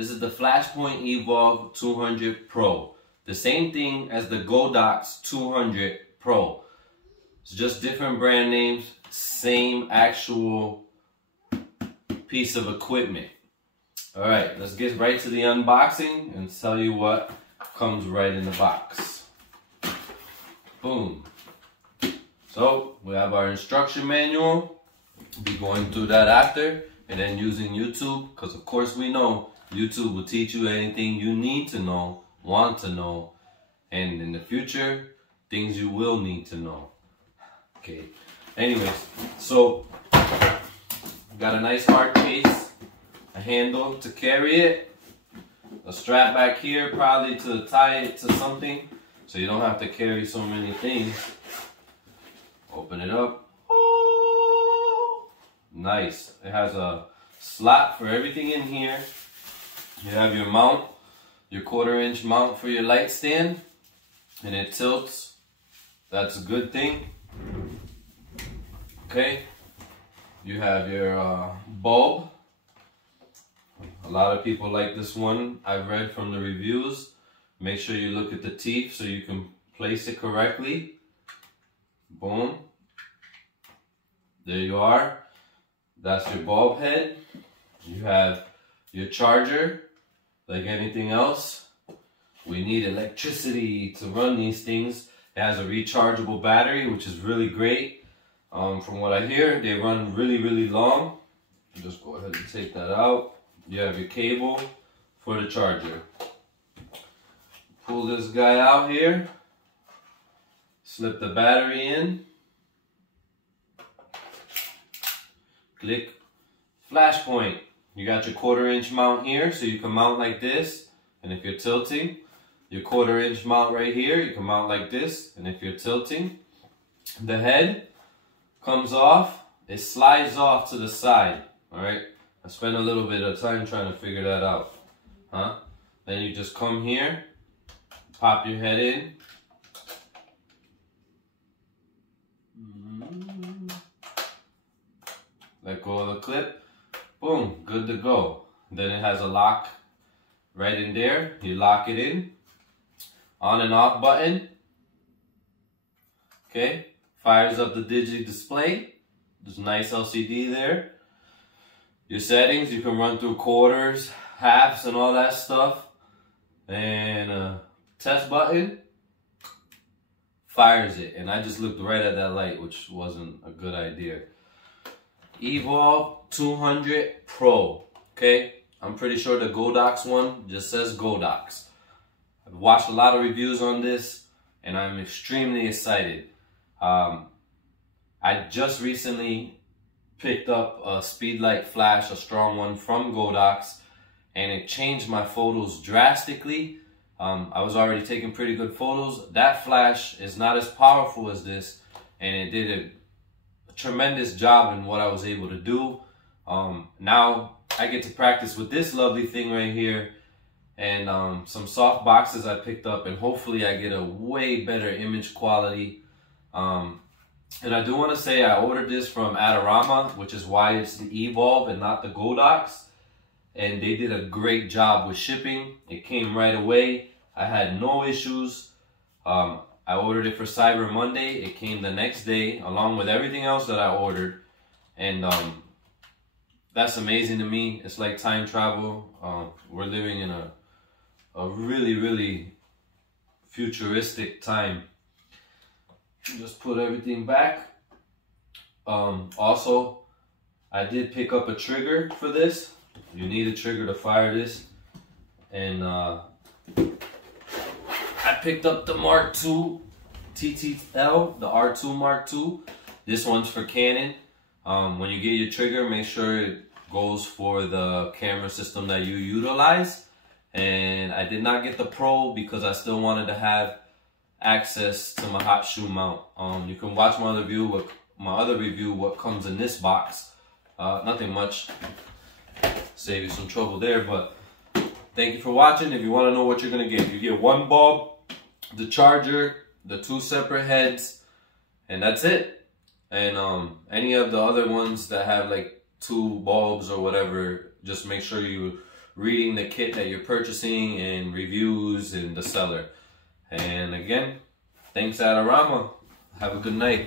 This is the Flashpoint eVOLV 200 Pro. The same thing as the Godox 200 Pro. It's just different brand names, same actual piece of equipment. All right, let's get right to the unboxing and tell you what comes right in the box. Boom. So we have our instruction manual. We'll be going through that after, and then using YouTube, because of course we know YouTube will teach you anything you need to know, want to know, and in the future, things you will need to know. Okay, anyways, so got a nice hard case, a handle to carry it, a strap back here probably to tie it to something so you don't have to carry so many things. Open it up. Oh, nice. It has a slot for everything in here. You have your mount, your 1/4" mount for your light stand, and it tilts. That's a good thing. Okay. You have your bulb. A lot of people like this one. I've read from the reviews. Make sure you look at the teeth so you can place it correctly. Boom. There you are. That's your bulb head. You have your charger. Like anything else, we need electricity to run these things. It has a rechargeable battery, which is really great. From what I hear, they run really long. Just go ahead and take that out. You have your cable for the charger. Pull this guy out here. Slip the battery in. Click Flashpoint. You got your 1/4" mount here, so you can mount like this. And if you're tilting, your 1/4" mount right here, you can mount like this. And if you're tilting, the head comes off. It slides off to the side. All right. I spent a little bit of time trying to figure that out. Then you just come here, pop your head in. Let go of the clip. Boom, good to go. Then it has a lock right in there. You lock it in. On and off button. Okay, fires up the digital display. There's a nice LCD there. Your settings, you can run through quarters, halves, and all that stuff. And a test button fires it. And I just looked right at that light, which wasn't a good idea. eVOLV 200 Pro, okay? I'm pretty sure the Godox one just says Godox. I've watched a lot of reviews on this, and I'm extremely excited. I just recently picked up a speedlight flash, a strong one from Godox, and it changed my photos drastically. I was already taking pretty good photos. That flash is not as powerful as this, and it did a tremendous job in what I was able to do. Now I get to practice with this lovely thing right here, and some soft boxes I picked up, and hopefully I get a way better image quality. And I do want to say I ordered this from Adorama, which is why it's the eVOLV and not the Godox, and they did a great job with shipping. It came right away. I had no issues. I ordered it for Cyber Monday. It came the next day, along with everything else that I ordered. And that's amazing to me. It's like time travel. We're living in a really futuristic time. Just put everything back. Also, I did pick up a trigger for this. You need a trigger to fire this. And I picked up the Mark II TTL, the R2 Mark II. This one's for Canon. When you get your trigger, make sure it goes for the camera system that you utilize. And I did not get the Pro because I still wanted to have access to my hot shoe mount. You can watch my other review, what comes in this box. Nothing much. Save you some trouble there, but thank you for watching. If you want to know what you're going to get, you get one bulb, the charger, the 2 separate heads, and that's it. And any of the other ones that have like 2 bulbs or whatever, just make sure you reading the kit that you're purchasing and reviews and the seller. And again, thanks Adorama. Have a good night.